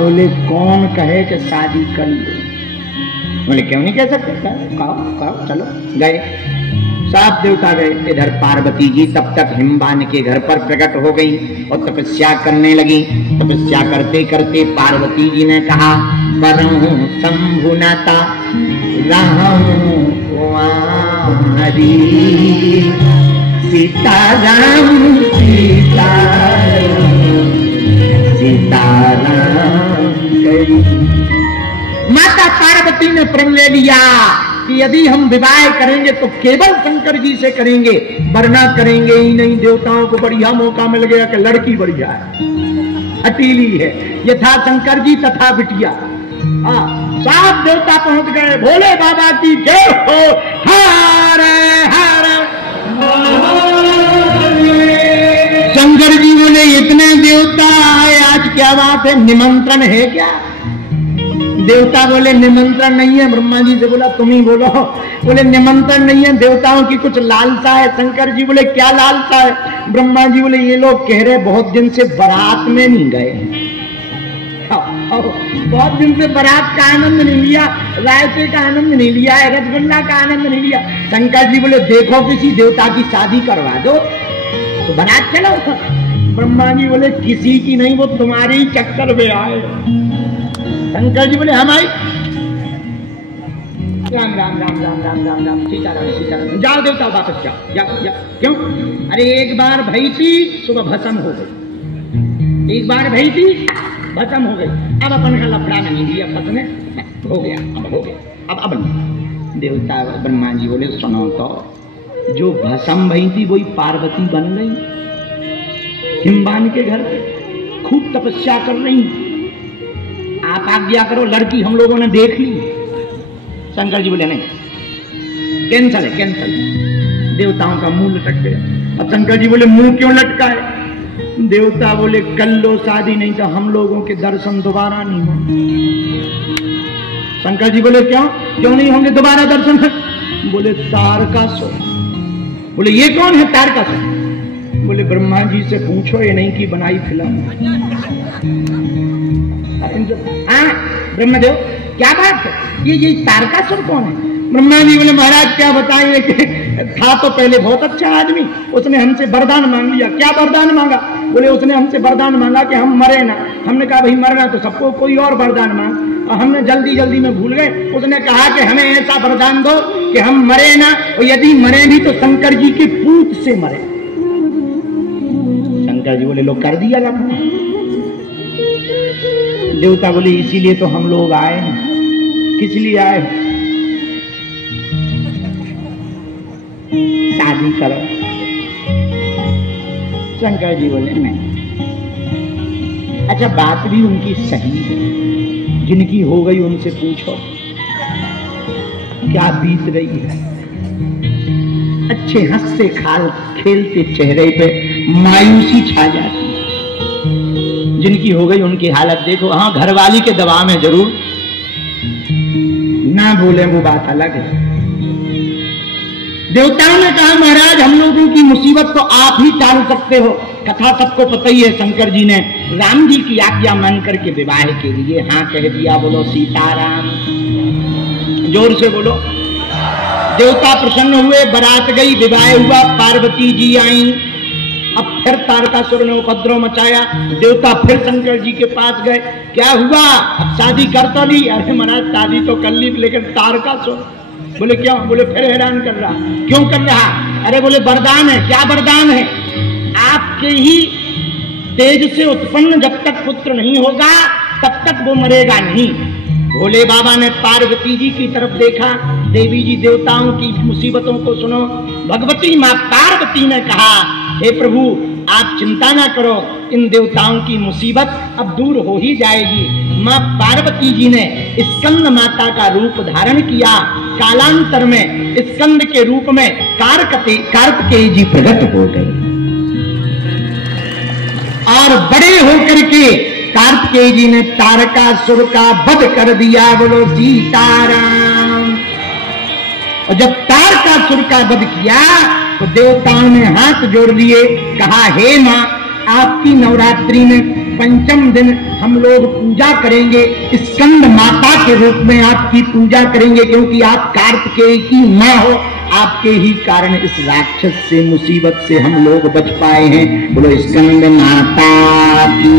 बोले कौन कहे कि शादी कर लो? बोले क्यों नहीं कह सकते, कहो कहो चलो। गए, सात देवता गए। इधर पार्वती जी तब तक हिमवान के घर पर प्रकट हो गई और तपस्या करने लगी। तपस्या करते करते पार्वती जी ने कहा, परहूं शंभुनाता राहूं कुंवारी, सीताराम सीताराम सीताराम करी। माता पार्वती ने प्रण ले लिया कि यदि हम विवाह करेंगे तो केवल शंकर जी से करेंगे, वरना करेंगे ही नहीं। देवताओं को बढ़िया मौका मिल गया कि लड़की बढ़िया है, हटीली है, यथा शंकर जी तथा बिटिया। सात देवता पहुंच गए। भोले बाबा की जय हो। हर हर शंकर जी बोले इतने देवता आए, आज क्या बात है, निमंत्रण है क्या? देवता बोले निमंत्रण नहीं है। ब्रह्मा जी से बोला तुम ही बोलो। बोले निमंत्रण नहीं है, देवताओं की कुछ लालसा है। शंकर जी बोले क्या लालसा है? ब्रह्मा जी बोले ये लोग कह रहे बहुत दिन से बारात में नहीं गए, बहुत दिन से बारात का आनंद नहीं लिया, रायते का आनंद नहीं लिया है, रसगुल्ला का आनंद नहीं लिया। शंकर जी बोले देखो किसी देवता की शादी करवा दो तो बारात चलो। ब्रह्मा जी बोले किसी की नहीं, वो तुम्हारे ही चक्कर में आए। शंकर जी बोले हमारी। राम राम राम राम राम राम राम सीताराम सीताराम। जाओ देवता वापस जाओ, जाओ जाओ। क्यों? अरे एक बार भई थी, सुबह भस्म हो गई। एक बार भई थी, भस्म हो गई। अब अपन का लफड़ा नहीं दिया, फसने हो गया, अब हो गया। अब देवता ब्रह्मा जी बोले सुनो तो, जो भस्म भई थी वही पार्वती बन गई हिमवान के घर पे, खूब तपस्या कर रही। आप आज्ञा करो, लड़की हम लोगों ने देख ली। शंकर जी बोले नहीं, कैंसल है, कैंसल। देवताओं का मुंह लटक गया। अब शंकर जी बोले मुंह क्यों लटका है? देवता बोले कर लो शादी, नहीं तो हम लोगों के दर्शन दोबारा नहीं होंगे। शंकर जी बोले क्यों क्यों नहीं होंगे दोबारा दर्शन? बोले तारकासुर। बोले ये कौन है तारकासुर? बोले ब्रह्मा जी से पूछो, ये नहीं की बनाई फिल्म। हाँ ब्रह्मदेव क्या बात है, ये तारकासुर कौन है? ब्रह्मा जी बोले महाराज क्या बताइए कि था तो पहले बहुत अच्छा आदमी, उसने हमसे वरदान मांग लिया। क्या वरदान मांगा? बोले उसने हमसे वरदान मांगा कि हम मरे ना। हमने कहा भाई मरना तो सबको, कोई और वरदान मांग। और हमने जल्दी जल्दी में भूल गए। उसने कहा कि हमें ऐसा वरदान दो कि हम मरे ना, और यदि मरे भी तो शंकर जी के पूत से मरे। शंकर जी बोले लो कर दिया लखना। देवता बोले इसीलिए तो हम लोग आए हैं। किस लिए आए? शादी करो। शंकर जी बोले नहीं। अच्छा बात भी उनकी सही है, जिनकी हो गई उनसे पूछो क्या बीत रही है। अच्छे हंसते खेलते चेहरे पे मायूसी छा जाती है। जिनकी हो गई उनकी हालत देखो। हाँ घरवाली के दबाव में जरूर ना बोले, वो बात अलग है। देवताओं ने कहा महाराज हम लोगों की मुसीबत तो आप ही टाल सकते हो। कथा सबको पता ही है। शंकर जी ने राम जी की आज्ञा मान करके विवाह के लिए हाँ कह दिया। बोलो सीताराम, जोर से बोलो। देवता प्रसन्न हुए, बारात गई, विवाह हुआ, पार्वती जी आई। अब फिर तारकासुर ने उपद्रव मचाया। देवता फिर शंकर जी के पास गए। क्या हुआ? अब शादी कर तो ली। अरे महाराज शादी तो कर ली, लेकिन तारकासुर। बोले क्यों? बोले फिर हैरान कर रहा। क्यों कर रहा? अरे बोले वरदान है। क्या वरदान है? आपके ही तेज से उत्पन्न जब तक पुत्र नहीं होगा तब तक वो मरेगा नहीं। भोले बाबा ने पार्वती जी की तरफ देखा। देवी जी देवताओं की मुसीबतों को सुनो। भगवती माँ पार्वती ने कहा हे प्रभु आप चिंता ना करो, इन देवताओं की मुसीबत अब दूर हो ही जाएगी। माँ पार्वती जी ने स्कंद माता का रूप धारण किया। कालांतर में स्कंद के रूप में कार्तिकेय जी प्रकट हो गए और बड़े होकर के कार्तिकेय जी ने तारकासुर का वध कर दिया। बोलो सीताराम। और जब तारकासुर का वध किया तो देवताओं ने हाथ जोड़ लिए, कहा हे मां आपकी नवरात्रि में पंचम दिन हम लोग पूजा करेंगे, स्कंद माता के रूप में आपकी पूजा करेंगे, क्योंकि आप कार्तिकेय की मां हो। आपके ही कारण इस राक्षस से, मुसीबत से हम लोग बच पाए हैं। बोलो स्कंद माता की।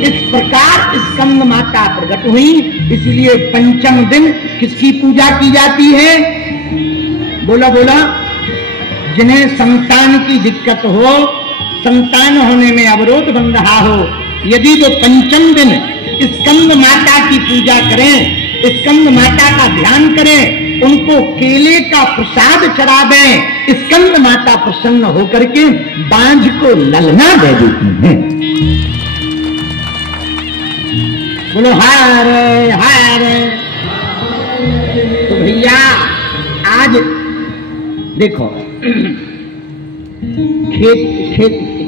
इस प्रकार स्कंद माता प्रकट हुई, इसलिए पंचम दिन किसकी पूजा की जाती है? बोला बोला, जिन्हें संतान की दिक्कत हो, संतान होने में अवरोध बन रहा हो, यदि वो पंचम दिन स्कंद माता की पूजा करें, स्कंद माता का ध्यान करें, उनको केले का प्रसाद चढ़ावें, स्कंद माता प्रसन्न होकर के बांझ को ललना दे देती हैं। बोलो हारे हारे। तो भैया आज देखो,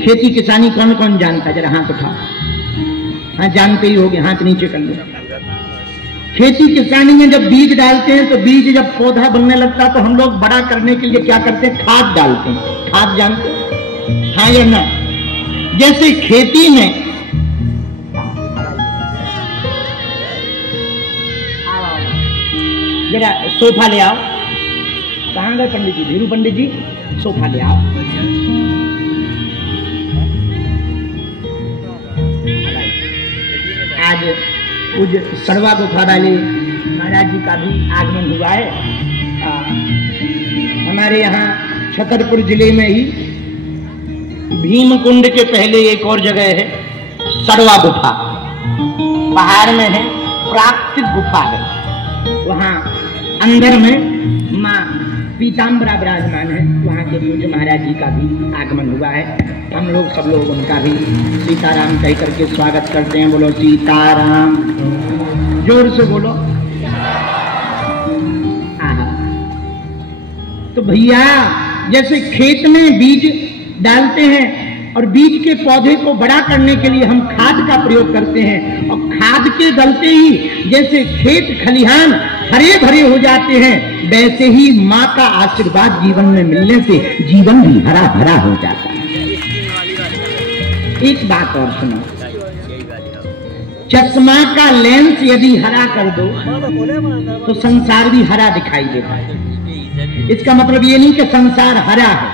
खेती किसानी कौन कौन जानता है? जरा हाथ उठाओ। हाँ, जानते ही होगे, हाथ नीचे कर लो। खेती किसानी में जब बीज डालते हैं तो बीज जब पौधा बनने लगता है तो हम लोग बड़ा करने के लिए क्या करते हैं? खाद डालते हैं। खाद जानते हैं? हाँ या ना? जैसे खेती में जरा सोफा ले आओ। कहाँ गए पंडित जी? धीरू पंडित जी, सोफा ले आओ। आज पूज्य सड़वा गुफा वाले महाराज जी का भी आगमन हुआ है। हमारे यहाँ छतरपुर जिले में ही भीमकुंड के पहले एक और जगह है, सड़वा गुफा, पहाड़ में है, प्राकृतिक गुफा है। वहाँ अंदर में माँ पीताम्बरा विराजमान है। वहाँ के पूज्य महाराज जी का भी आगमन हुआ है। हम लोग सब लोग उनका भी सीताराम कह करके स्वागत करते हैं। बोलो सीताराम, जोर से बोलो। तो भैया जैसे खेत में बीज डालते हैं और बीज के पौधे को बड़ा करने के लिए हम खाद का प्रयोग करते हैं, और खाद के डलते ही जैसे खेत खलिहान हरे भरे हो जाते हैं, वैसे ही माँ का आशीर्वाद जीवन में मिलने से जीवन भी हरा भरा हो जाता है। एक बात और सुनो, चश्मा का लेंस यदि हरा कर दो तो संसार भी हरा दिखाई देता है। इसका मतलब ये नहीं कि संसार हरा है,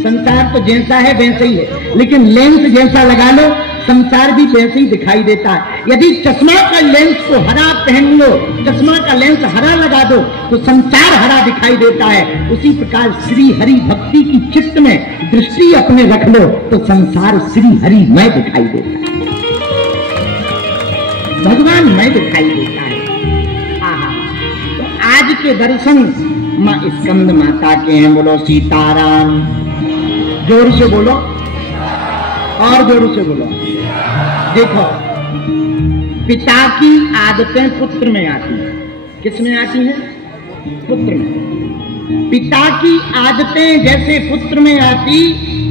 संसार तो जैसा है वैसे ही है, लेकिन लेंस जैसा लगा लो संसार भी वैसे ही दिखाई देता है। यदि चश्मा का लेंस को हरा पहन लो, चश्मा का लेंस हरा लगा दो तो संसार हरा दिखाई देता है। उसी प्रकार श्री हरि भक्ति की चित्त में दृष्टि अपने रख लो तो संसार श्री हरि मय दिखाई देता है, भगवान मय दिखाई देता है। आहा, तो आज के दर्शन माँ स्कंद माता के हैं। बोलो सीताराम, जोर से बोलो और जोर से बोलो। देखो, पिता की आदतें पुत्र में आती हैं। किस में आती हैं? पुत्र में। पिता की आदतें जैसे पुत्र में आती,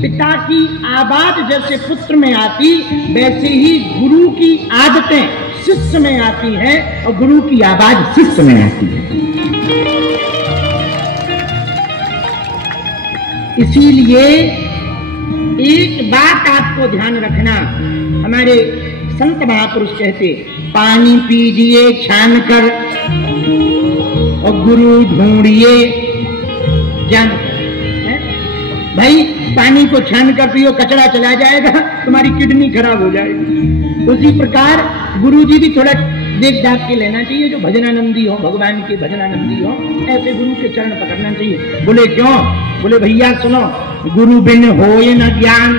पिता की आवाज जैसे पुत्र में आती, वैसे ही गुरु की आदतें शिष्य में आती है और गुरु की आवाज शिष्य में आती है। इसीलिए एक बात आपको ध्यान रखना, हमारे संत महापुरुष कहते, पानी पीजिए छान कर और गुरु ढूंढिए जान कर। भाई पानी को छान कर पियो, कचरा चला जाएगा, तुम्हारी किडनी खराब हो जाएगी। उसी प्रकार गुरु जी भी थोड़ा देख दाख के लेना चाहिए, जो भजनानंदी हो, भगवान के भजनानंदी हो, ऐसे गुरु के चरण पकड़ना चाहिए। बोले क्यों? बोले भैया सुनो, गुरु बिन होए न ज्ञान,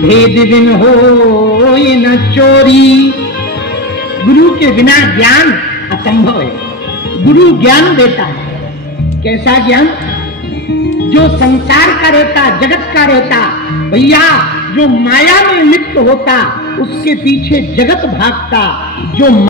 भेद बिन होए न चोरी। गुरु के बिना ज्ञान असंभव है। गुरु ज्ञान देता है। कैसा ज्ञान? जो संसार का रहता, जगत का रहता। भैया जो माया में लिप्त होता उसके पीछे जगत भागता, जो